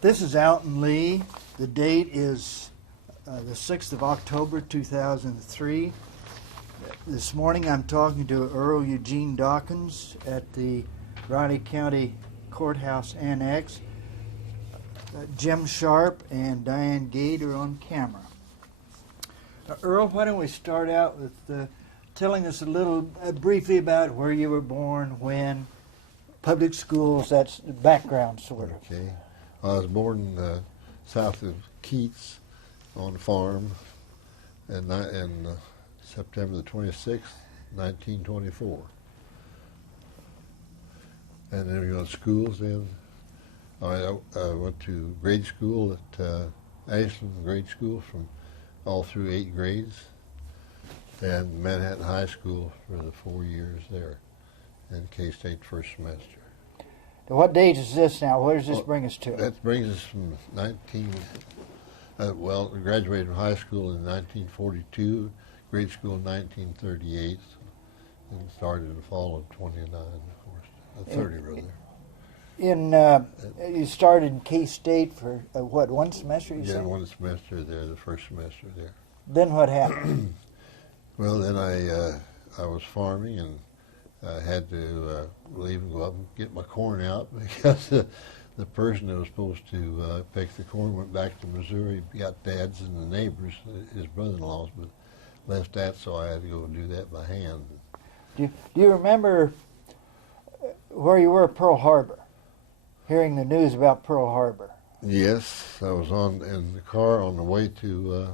This is Alton Lee. The date is the 6th of October, 2003. This morning I'm talking to Earl Eugene Dockins at the Riley County Courthouse Annex. Jim Sharp and Diane Gade are on camera. Earl, why don't we start out with telling us a little briefly about where you were born, when, public schools, that's the background sort of. Okay. I was born south of Keats on a farm in September the 26th, 1924. And then we went to schools then. I went to grade school at Ashland Grade School from all through 8 grades, and Manhattan High School for the 4 years there, and K-State first semester. Now, what date is this now? Where does this bring us to? That brings us from we graduated from high school in 1942, grade school in 1938, and started in the fall of 29, of course, 30 rather. You started in K-State for what, one semester? You said? One semester there, the first semester there. Then what happened? Well, then I was farming and I had to leave and go up and get my corn out because the person that was supposed to pick the corn went back to Missouri, got Dad's and the neighbors, his brother-in-laws, but left that, so I had to go do that by hand. Do you remember where you were at Pearl Harbor, hearing the news about Pearl Harbor? Yes, I was in the car on the way to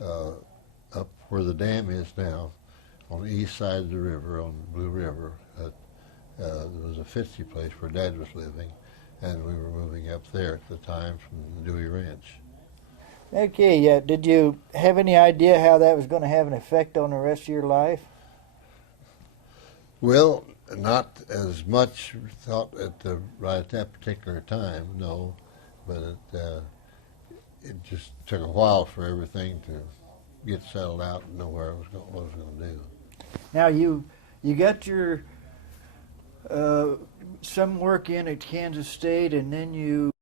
up where the dam is now, on the east side of the river, on the Blue River. There was a 50 place where Dad was living, and we were moving up there at the time from the Dewey Ranch. Okay, yeah. Did you have any idea how that was going to have an effect on the rest of your life? Well, not as much thought right at that particular time, no, but it just took a while for everything to get settled out and know where what I was going to do. Now you got your some work in at Kansas State, and then you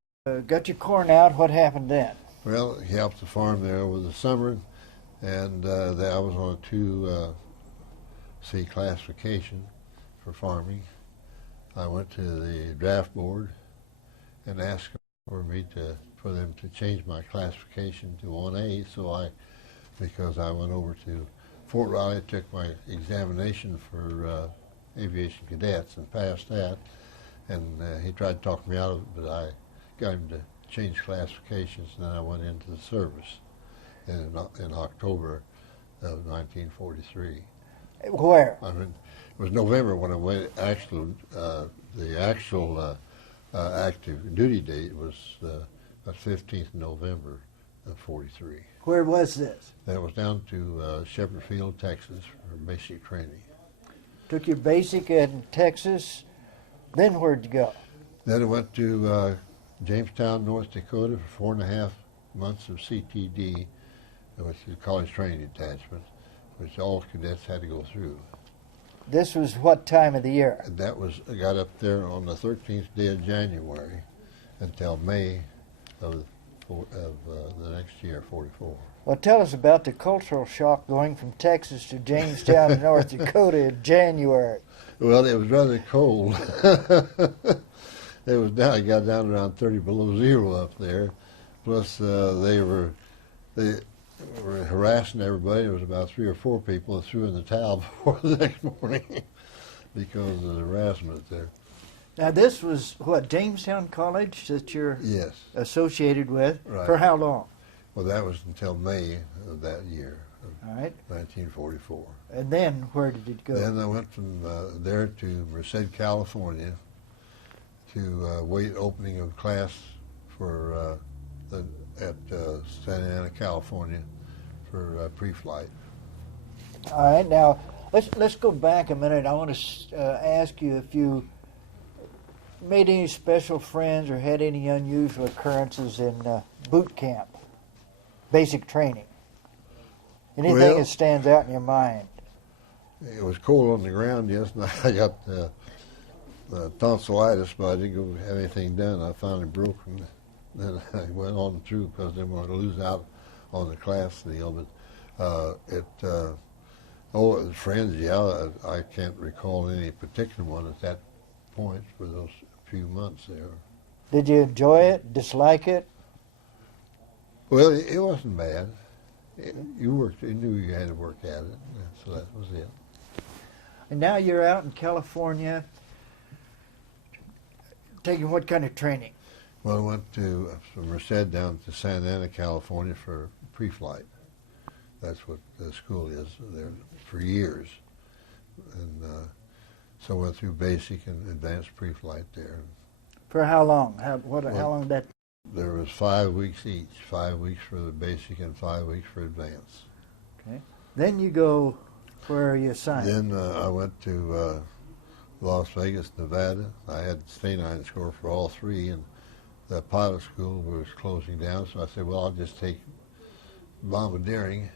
got your corn out. What happened then? Well, he helped the farm there over the summer, and I was on a 2C classification for farming. I went to the draft board and asked for them to change my classification to 1A, because I went over to Fort Riley, took my examination for aviation cadets and passed that, and he tried to talk me out of it, but I got him to change classifications, and then I went into the service in October of 1943. Where? I mean, it was November when I went. The actual active duty date was the 15th of November of 43. Where was this? That was down to Shepherd Field, Texas, for basic training. Took your basic in Texas. Then where'd you go? Then I went to Jamestown, North Dakota for 4.5 months of CTD, which is College Training Detachment, which all cadets had to go through. This was what time of the year? And that was, I got up there on the 13th day of January until May of the next year, 44. Well, tell us about the cultural shock going from Texas to Jamestown, North Dakota in January. Well, it was rather cold. It got down around 30 below zero up there. Plus, they were harassing everybody. There was about 3 or 4 people that threw in the towel before the next morning because of the harassment there. Now, this was, what, Jamestown College that you're Yes. associated with? Right. For how long? Well, that was until May of that year, All right. 1944. And then where did it go? Then I went from there to Merced, California, to wait opening of class for at Santa Ana, California, for pre-flight. All right. Now let's go back a minute. I want to ask you if you made any special friends or had any unusual occurrences in boot camp, basic training. Anything that stands out in your mind? It was cold on the ground, yes, and I got tonsillitis, but I didn't go have anything done. I finally broke then I went on through because I didn't want to lose out on the class deal. But the friends, yeah, I can't recall any particular one at that point for those few months there. Did you enjoy it, dislike it? Well, it wasn't bad. You knew you had to work at it, so that was it. And now you're out in California taking what kind of training? Well, I went from Merced down to Santa Ana, California for pre-flight. That's what the school is there for years. And so I went through basic and advanced pre-flight there. For how long? How long did that? There was 5 weeks each, 5 weeks for the basic and 5 weeks for advanced. Okay. Then you go, where are you assigned? Then I went to Las Vegas, Nevada. I had *9 score for all three, and the pilot school was closing down, so I said, well, I'll just take bombardiering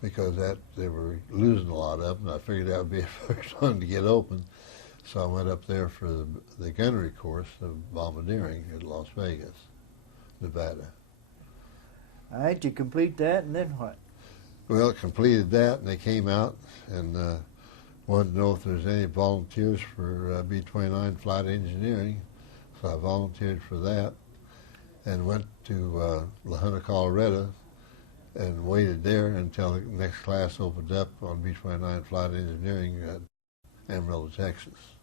because they were losing a lot of them. I figured that would be the first one to get open. So I went up there for the gunnery course of bombardiering at Las Vegas, Nevada. All right, you complete that, and then what? Well, completed that, and they came out and wanted to know if there's any volunteers for B-29 flight engineering. So I volunteered for that and went to La Junta, Colorado, and waited there until the next class opened up on B-29 flight engineering at Amarillo, Texas.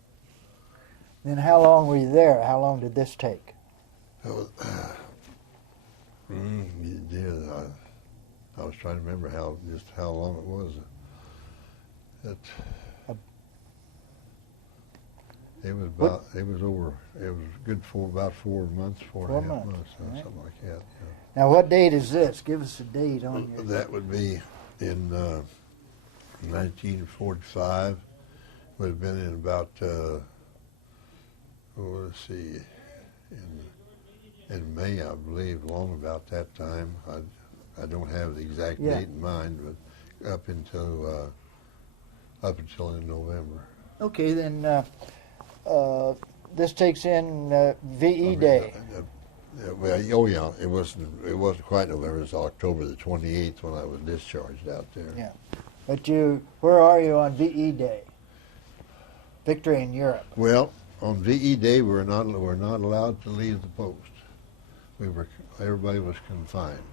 Then how long were you there? How long did this take? I was trying to remember just how long it was. It was good for about 4 months, 4.5 months, right. Something like that. Yeah. Now, what date is this? Give us a date on your... That would be in 1945. Would have been in about, let's see, in May, I believe, along about that time. I don't have the exact date in mind, but up until in November. Okay, then this takes in VE Day. Well, it wasn't quite November. It was October the 28th when I was discharged out there. Yeah, but where are you on VE Day? Victory in Europe. Well, on VE Day, we're not allowed to leave the post. Everybody was confined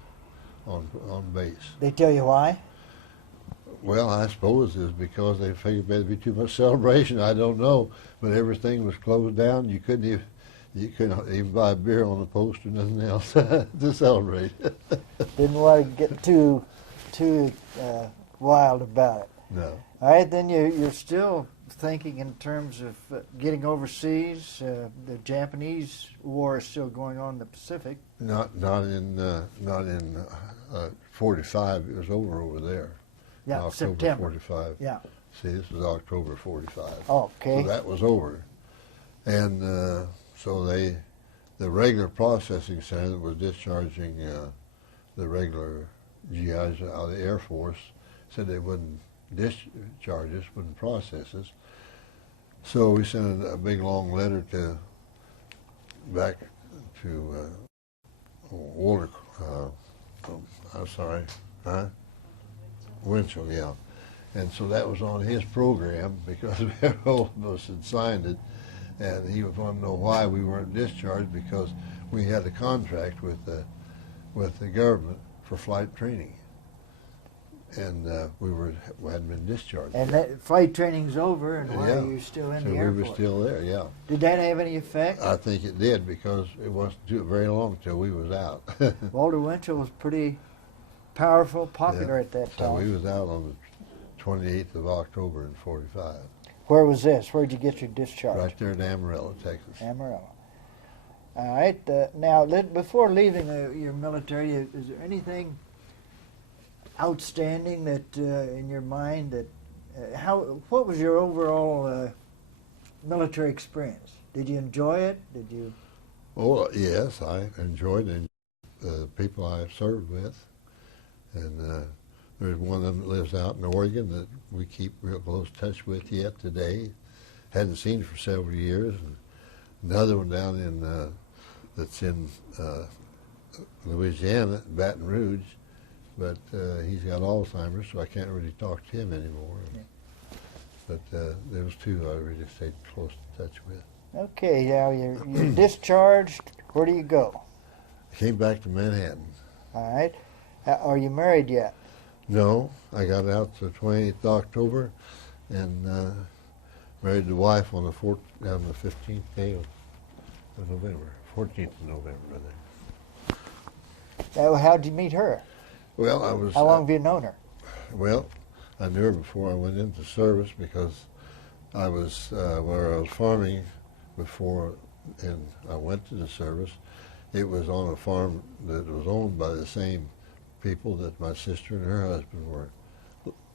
on base. They tell you why? Well, I suppose it's because they figured there'd be too much celebration. I don't know, but everything was closed down. You couldn't even buy a beer on the post or nothing else to celebrate. Didn't want to get too wild about it. No. All right, then you're still thinking in terms of getting overseas. The Japanese war is still going on in the Pacific. Not in 45. It was over there. Yeah, October September. 45. Yeah. See, this is October 45. Oh, okay. So that was over. And so the regular processing center that was discharging the regular GIs out of the Air Force said they wouldn't discharge us, wouldn't process us. So we sent a big long letter back to Walter, Winchell, yeah. And so that was on his program because all of us had signed it, and he was wanting to know why we weren't discharged because we had a contract with the government for flight training, and we hadn't been discharged. And that flight training's over, and why Yeah. are you still in So the Air we were Force? still there, yeah. Did that have any effect? I think it did because it wasn't too very long till we was out. Walter Winchell was pretty powerful, popular Yeah. at that So we time. was out on the 28th of October in 45. Where was this? Where'd you get your discharge? Right there in Amarillo, Texas. Amarillo. All right. Now, before leaving your military, is there anything outstanding that in your mind that what was your overall military experience? Did you enjoy it? Did you? Oh yes, I enjoyed the people I served with, and there's one of them that lives out in Oregon that we keep real close touch with yet today. Hadn't seen for several years. And another one down in that's in Louisiana, Baton Rouge, but he's got Alzheimer's, so I can't really talk to him anymore. Yeah. But those two I really stayed close in touch with. Okay, now you're discharged. Where do you go? I came back to Manhattan. All right. Are you married yet? No, I got out the 28th of October and married the wife on the 15th day of November, 14th of November, I think. How'd you meet her? Well, I was. How long have you known her? Well, I knew her before I went into service because I was where I was farming before, and I went to the service. It was on a farm that was owned by the same people that my sister and her husband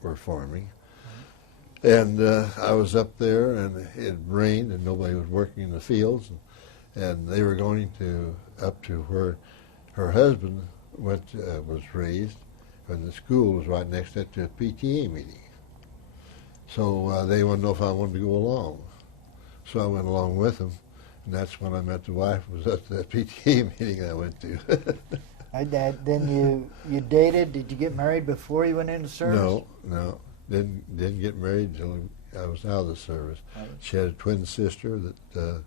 were farming. And I was up there, and it rained, and nobody was working in the fields, and they were going up to where her husband was raised, and the school was right next to a PTA meeting. So they wanted to know if I wanted to go along. So I went along with them, and that's when I met the wife. Was at the PTA meeting I went to. Then you dated. Did you get married before you went into service? No. Didn't get married until I was out of the service. Right. She had a twin sister that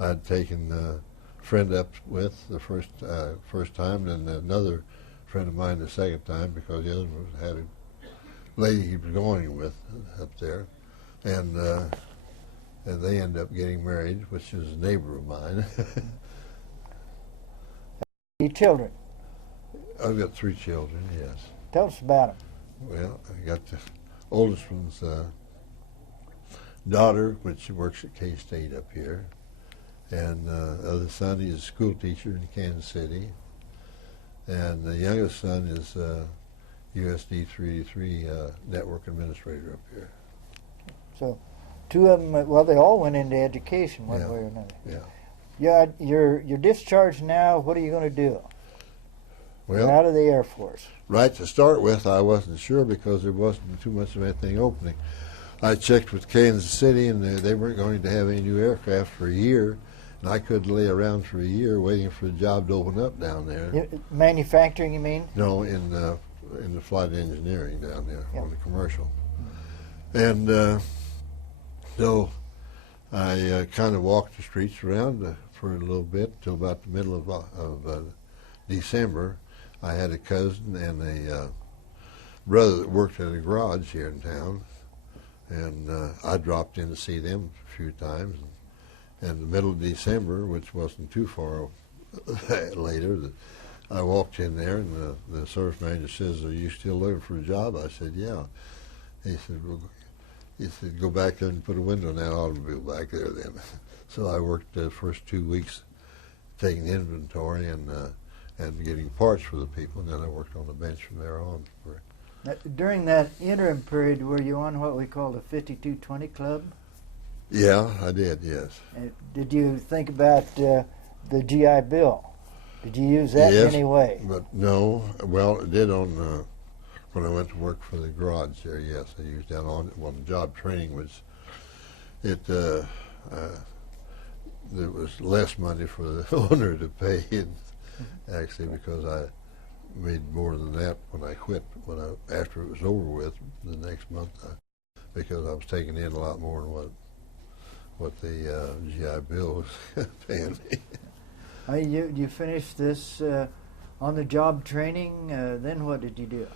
I'd taken a friend up with the first time, and another friend of mine the second time, because the other one had a lady he was going with up there, and they ended up getting married, which is a neighbor of mine. Your children? I've got 3 children, yes. Tell us about them. Well, I got the oldest one's daughter, which works at K-State up here, and the other son is a school teacher in Kansas City, and the youngest son is USD 383 network administrator up here. So 2 of them, well, they all went into education one Yeah. way or another. Yeah. You're discharged now. What are you going to do? Well, You're out of the Air Force. right to start with, I wasn't sure because there wasn't too much of anything opening. I checked with Kansas City, and they weren't going to have any new aircraft for a year, and I couldn't lay around for a year waiting for the job to open up down there. Manufacturing, you mean? No, in the flight engineering down there Yeah. on the commercial. And so I kind of walked the streets around for a little bit till about the middle of December. I had a cousin and a brother that worked at a garage here in town, and I dropped in to see them a few times. And in the middle of December, which wasn't too far later, I walked in there, and the service manager says, "Are you still looking for a job?" I said, "Yeah." He said, "Well," he said, "go back there and put a window in that automobile back there then." So I worked the first 2 weeks taking inventory and getting parts for the people, and then I worked on the bench from there on. During that interim period, were you on what we call the 5220 Club? Yeah, I did, yes. Did you think about the GI Bill? Did you use that Yes, in any way? But no, well, I did on when I went to work for the garage there, yes. I used that on job training was, there was less money for the owner to pay, actually, because I made more than that when I quit, after it was over with the next month, because I was taking in a lot more than what the GI Bill was paying me. You finished this on-the-job training. Then what did you do?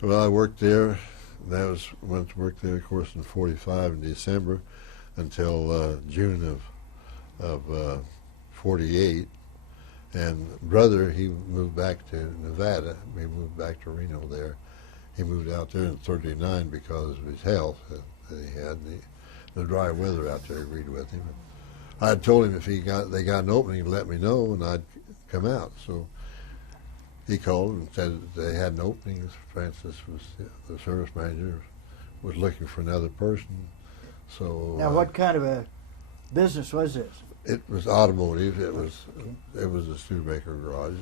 Well, I worked there. Went to work there, of course, in '45 in December until June of '48. And brother, he moved back to Nevada. We moved back to Reno there. He moved out there in '39 because of his health that he had. The dry weather out there agreed with him. I had told him if they got an opening, to let me know, and I'd come out. So he called and said that they had an opening. Francis was the service manager, was looking for another person. So Now, what kind of a business was this? It was automotive. It was a Studebaker garage.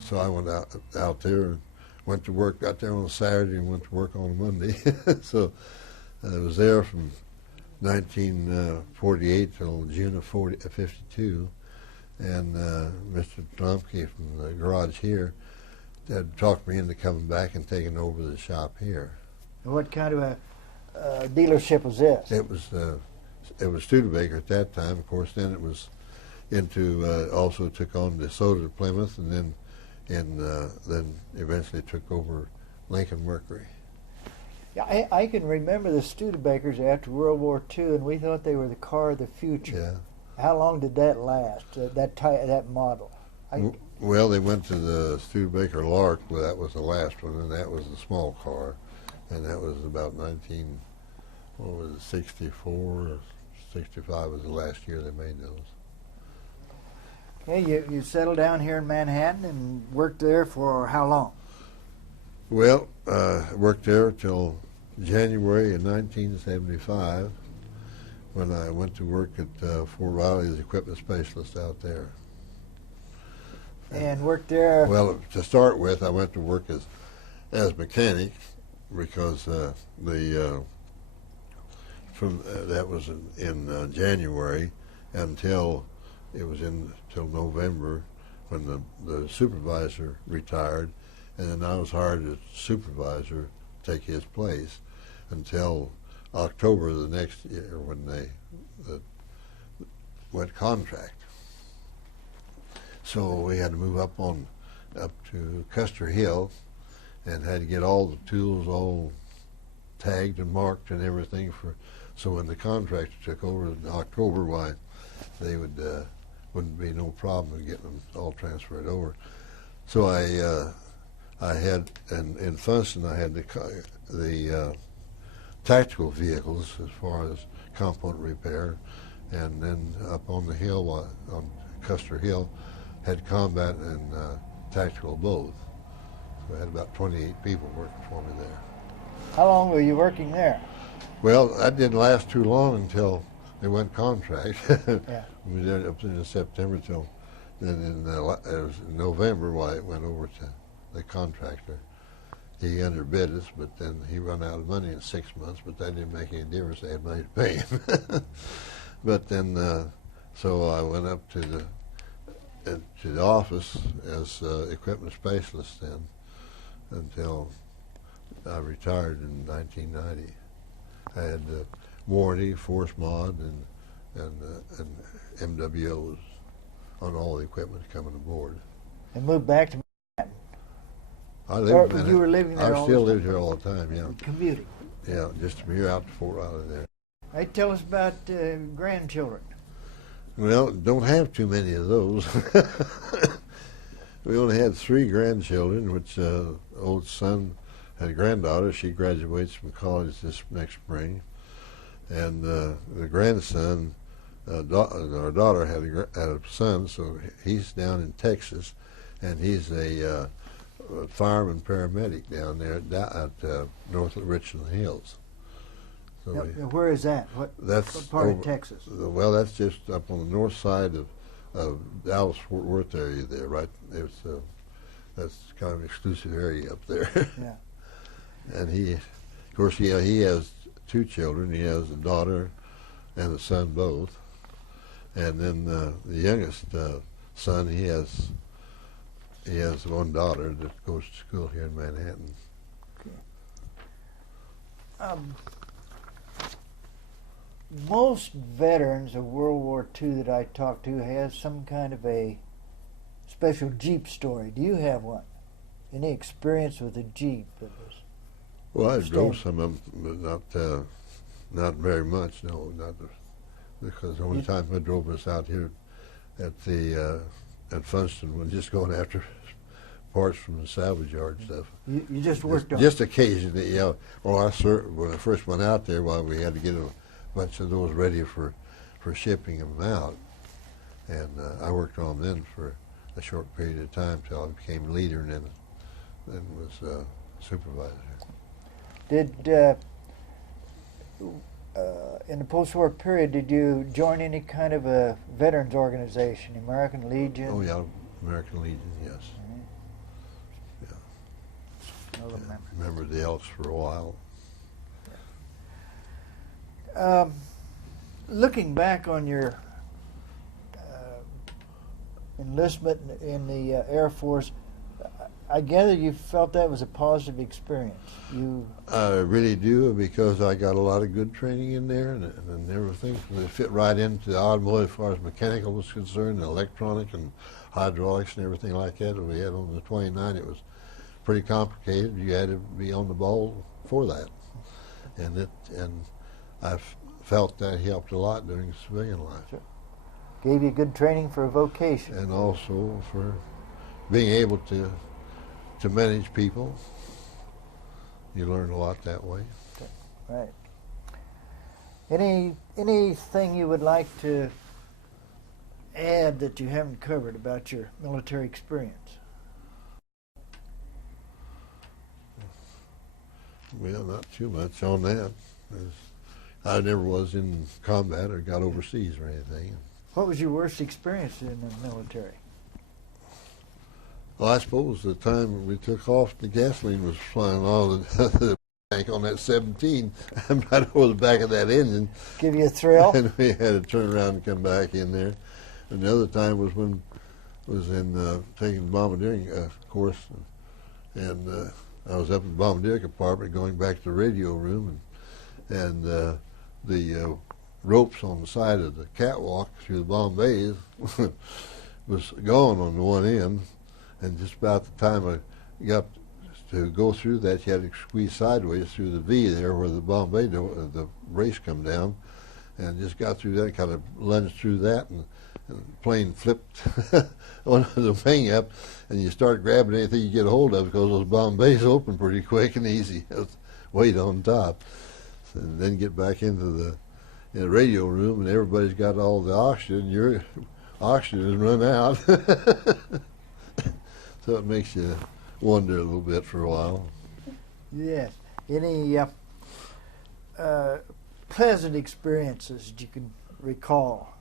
So I went out there and went to work. Got there on a Saturday and went to work on a Monday. So I was there from 1948 till June of '52, And Mr. Tromke from the garage here had talked me into coming back and taking over the shop here. What kind of a dealership was this? It was Studebaker at that time. Of course, then it was into also took on DeSoto Plymouth, and then eventually took over Lincoln Mercury. Yeah, I can remember the Studebakers after World War II, and we thought they were the car of the future. Yeah. How long did that last? That model? Well, they went to the Studebaker Lark. Well, that was the last one, and that was the small car, and that was about 64 or 65 was the last year they made those. Okay, you settled down here in Manhattan and worked there for how long? Well, worked there till January of 1975, when I went to work at Fort Riley as equipment specialist out there. And worked there? Well, to start with, I went to work as mechanic because that was in January until November, when the supervisor retired, and then I was hired as supervisor to take his place until October of the next year, when they went contract. So we had to move up to Custer Hill, and had to get all the tools all tagged and marked and everything so when the contractor took over in October, why they wouldn't be no problem in getting them all transferred over. So I had in Funston I had the tactical vehicles as far as component repair, and then up on the hill on Custer Hill had combat and tactical both. So I had about 28 people working for me there. How long were you working there? Well, that didn't last too long until they went contract. Yeah. We did it up in September till then it was in November why it went over to the contractor. He underbid us, but then he run out of money in 6 months, but that didn't make any difference. They had money to pay him. But then, so I went up to the office as equipment specialist then until I retired in 1990. I had warranty, force mod, and MWOs on all the equipment coming aboard. And moved back to Manhattan? I lived in You were living there I all still the time? lived here all the time, yeah. Commuting? Yeah, just from here out to Fort Riley there. Hey, tell us about grandchildren. Well, don't have too many of those. We only had 3 grandchildren, which old son had a granddaughter. She graduates from college this next spring. And the grandson, our daughter had a son, so he's down in Texas, and he's a fireman paramedic down there at north of Richland Hills. So Where is that? What part of Texas? Well, that's just up on the north side of Dallas-Fort Worth area there, right? That's kind of an exclusive area up there. Yeah. And of course, he has 2 children. He has a daughter and a son both. And then the youngest son, he has 1 daughter that goes to school here in Manhattan. Okay. Most veterans of World War II that I talk to have some kind of a special Jeep story. Do you have one? Any experience with a Jeep that was? Well, I drove some of them, but not very much. No, because the only time I drove was out here at Funston, when just going after parts from the salvage yard stuff. You just worked on just occasionally, yeah. Well, when I first went out there, we had to get a bunch of those ready for shipping them out, and I worked on them then for a short period of time till I became leader, and then was supervisor. Did in the post-war period, did you join any kind of a veterans organization, American Legion? Oh yeah, American Legion, yes. Mm-hmm. Yeah. Remember the Elks for a while. Looking back on your enlistment in the Air Force, I gather you felt that was a positive experience. I really do, because I got a lot of good training in there, and everything. It fit right into the automotive as far as mechanical was concerned, and electronic and hydraulics and everything like that. We had on the 29, it was pretty complicated. You had to be on the ball for that, and I felt that helped a lot during civilian life. Sure. Gave you good training for a vocation. And also for being able to manage people. You learn a lot that way. Right. Anything you would like to add that you haven't covered about your military experience? Well, not too much on that. I never was in combat or got overseas or anything. What was your worst experience in the military? Well, I suppose the time when we took off, the gasoline was flying all the tank on that 17, right over the back of that engine. Give you a thrill? And we had to turn around and come back in there. And the other time was when I was in taking the bombardiering course, and I was up in the bombardier compartment going back to the radio room, and the ropes on the side of the catwalk through the bomb bays was gone on the one end. And just about the time I got to go through that, you had to squeeze sideways through the V there where the bomb bay, the brace come down, and just got through that, kind of lunged through that, and the plane flipped one of the wing up, and you start grabbing anything you get a hold of because those bomb bays open pretty quick and easy. Weight on top. So, and then get back into the radio room, and everybody's got all the oxygen. Your oxygen has run out. So it makes you wonder a little bit for a while. Yes. Any pleasant experiences that you can recall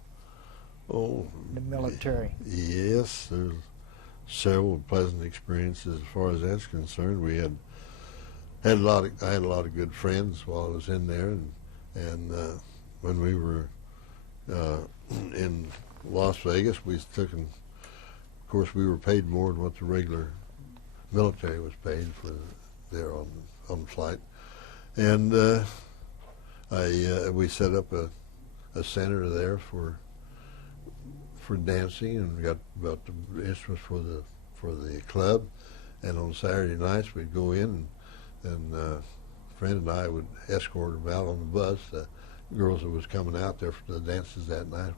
Oh, in the military? Yes, there's several pleasant experiences as far as that's concerned. We had I had a lot of good friends while I was in there, and when we were in Las Vegas, we took and of course, we were paid more than what the regular military was paid for there on the flight, and we set up a center there for dancing, and we got about the instruments for the club, and on Saturday nights we'd go in, and a friend and I would escort them out on the bus. Girls that was coming out there for the dances that night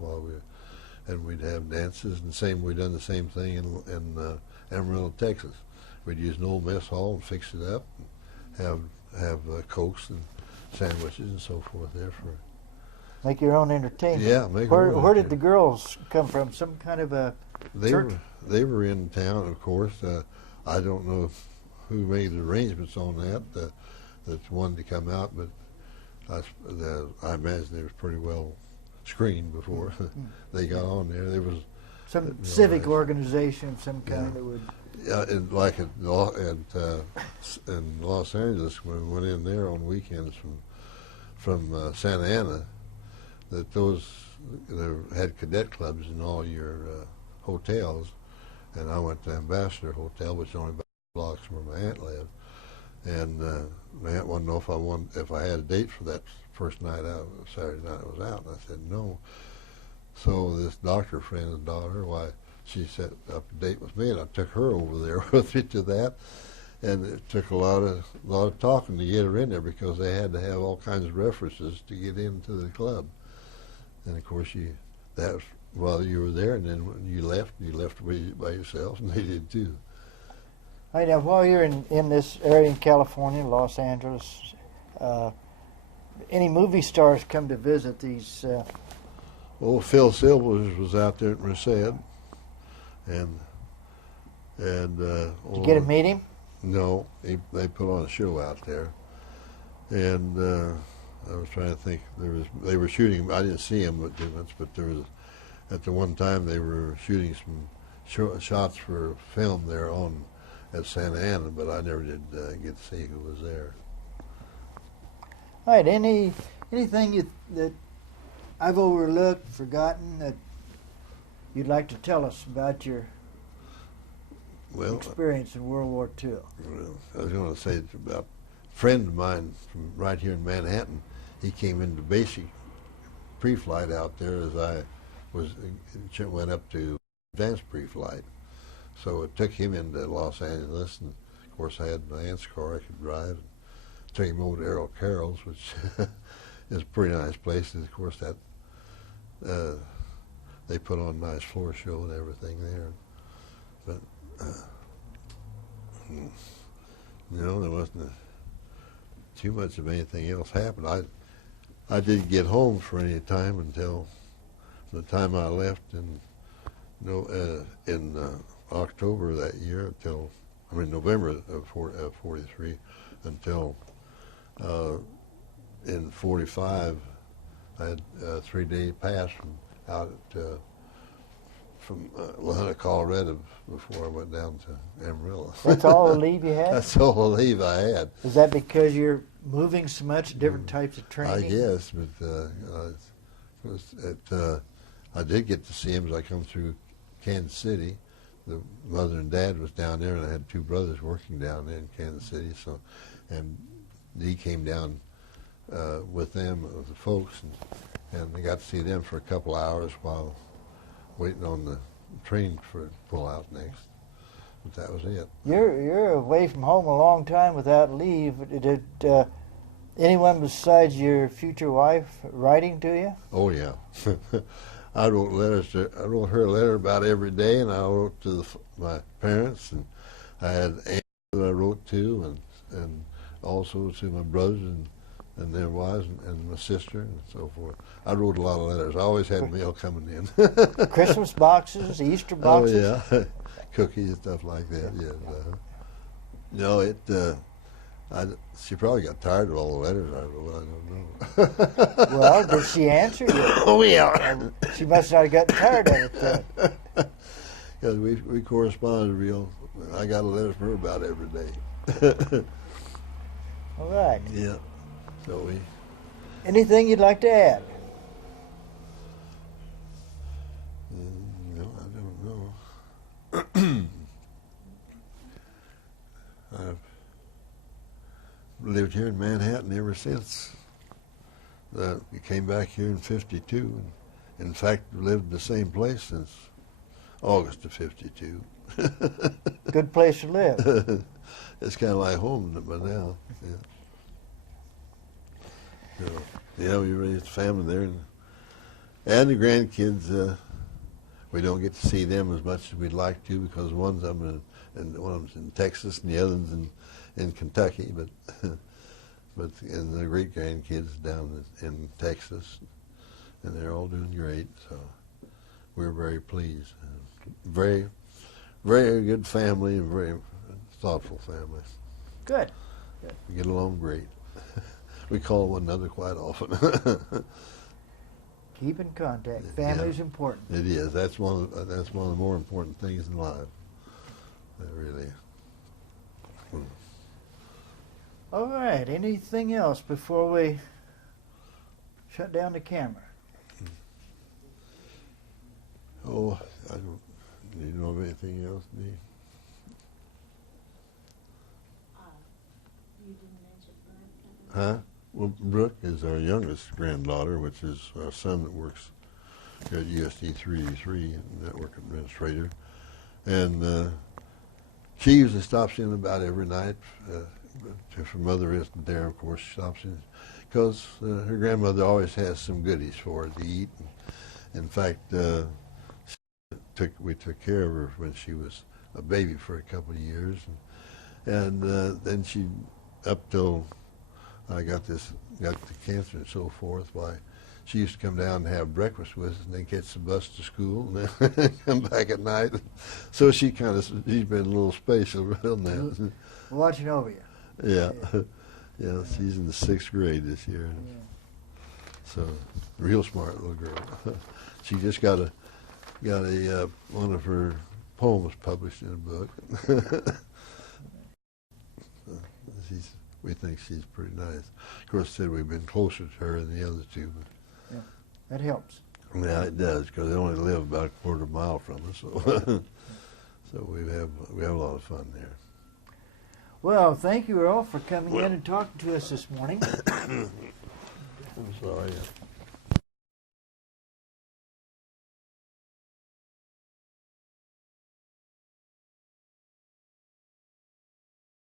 and we'd have dances, and we'd done the same thing in Amarillo, Texas. We'd use an old mess hall and fix it up, and have Cokes and sandwiches and so forth there for. Make your own entertainment. Yeah, Where did the girls come from? Some kind of a church? They were in town, of course. I don't know who made the arrangements on that wanted to come out, but I imagine they was pretty well screened before they got on there. There was some civic organization of some kind that would. Yeah, like in Los Angeles, when we went in there on weekends from Santa Ana, that they had cadet clubs in all your hotels, and I went to Ambassador Hotel, which is only about blocks from where my aunt lived, and my aunt wanted to know if I had a date for that first night out, Saturday night I was out, and I said no. So this doctor friend's daughter, she set up a date with me, and I took her over there with me to that, and it took a lot of talking to get her in there because they had to have all kinds of references to get into the club, and of course that was while you were there, and then when you left by yourself, and they did too. All right, now while you're in this area in California, Los Angeles, any movie stars come to visit these? Phil Silvers was out there at Merced, and did you get to meet him? No, they put on a show out there, and I was trying to think. They were shooting. I didn't see him but there was at the one time they were shooting some shots for film there at Santa Ana, but I never did get to see who was there. All right, anything that I've overlooked, forgotten, that you'd like to tell us about your Well, experience in World War II. well, I was going to say it's about a friend of mine from right here in Manhattan. He came into basic pre-flight out there as I went up to advanced pre-flight. So it took him into Los Angeles, and of course I had my aunt's car I could drive. Took him over to Earl Carroll's, which is a pretty nice place. And of course that they put on a nice floor show and everything there. But there wasn't too much of anything else happened. I didn't get home for any time until the time I left in October that year, November of 43, until in 45 I had a 3-day pass from La Colorado before I went down to Amarillo. That's all the leave you had? That's all the leave I had. Is that because you're moving so much, different types of training? I guess, but I did get to see him as I come through Kansas City. The mother and dad was down there, and I had 2 brothers working down there in Kansas City. So, and he came down with them, with the folks, and I got to see them for a couple hours while waiting on the train for it to pull out next. But that was it. You're away from home a long time without leave. Did anyone besides your future wife writing to you? Oh yeah, I wrote her a letter about every day, and I wrote to my parents, and I had aunts that I wrote to, and also to my brothers and their wives and my sister and so forth. I wrote a lot of letters. I always had mail coming in. Christmas boxes, Easter boxes? Oh yeah, cookies and stuff like that. Yes. No, she probably got tired of all the letters I wrote. I don't know. Well, did she answer you? Oh yeah. She must not have gotten tired of it then. Because we corresponded real. I got a letter from her about every day. All right. Yeah. So Anything you'd like to add? No, I don't know. I've lived here in Manhattan ever since. We came back here in '52, and in fact, lived in the same place since August of '52. Good place to live. It's kind of like home by now. Yeah. So, yeah, we raised a family there, and the grandkids. We don't get to see them as much as we'd like to because one's up one of them's in Texas and the other's in Kentucky, but and the great grandkids down in Texas, and they're all doing great. So we're very pleased. Very, very good family and very thoughtful family. Good. We get along great. We call one another quite often. Keep in contact. Family's important. It is. That's one of the more important things in life. Really. All right. Anything else before we shut down the camera? Oh, I don't. Do you know of anything else, Dee? You didn't mention Brooke. Huh? Well, Brooke is our youngest granddaughter, which is our son that works here at USD 383, network administrator. And she usually stops in about every night. If her mother isn't there, of course, she stops in because her grandmother always has some goodies for her to eat. In fact, we took care of her when she was a baby for a couple of years, and then she, up till I got the cancer and so forth, why she used to come down and have breakfast with us and then catch the bus to school and then come back at night. So she's been a little special on that. Watching over you. Yeah. Yeah, she's in the 6th grade this year. Yeah. So, real smart little girl. She just got one of her poems published in a book. We think she's pretty nice. Of course, said we've been closer to her than the other two. Yeah, that helps. Yeah, it does, because they only live about a quarter mile from us, so so we have a lot of fun there. Well, thank you, Earl, for coming in and talking to us this morning. I'm sorry.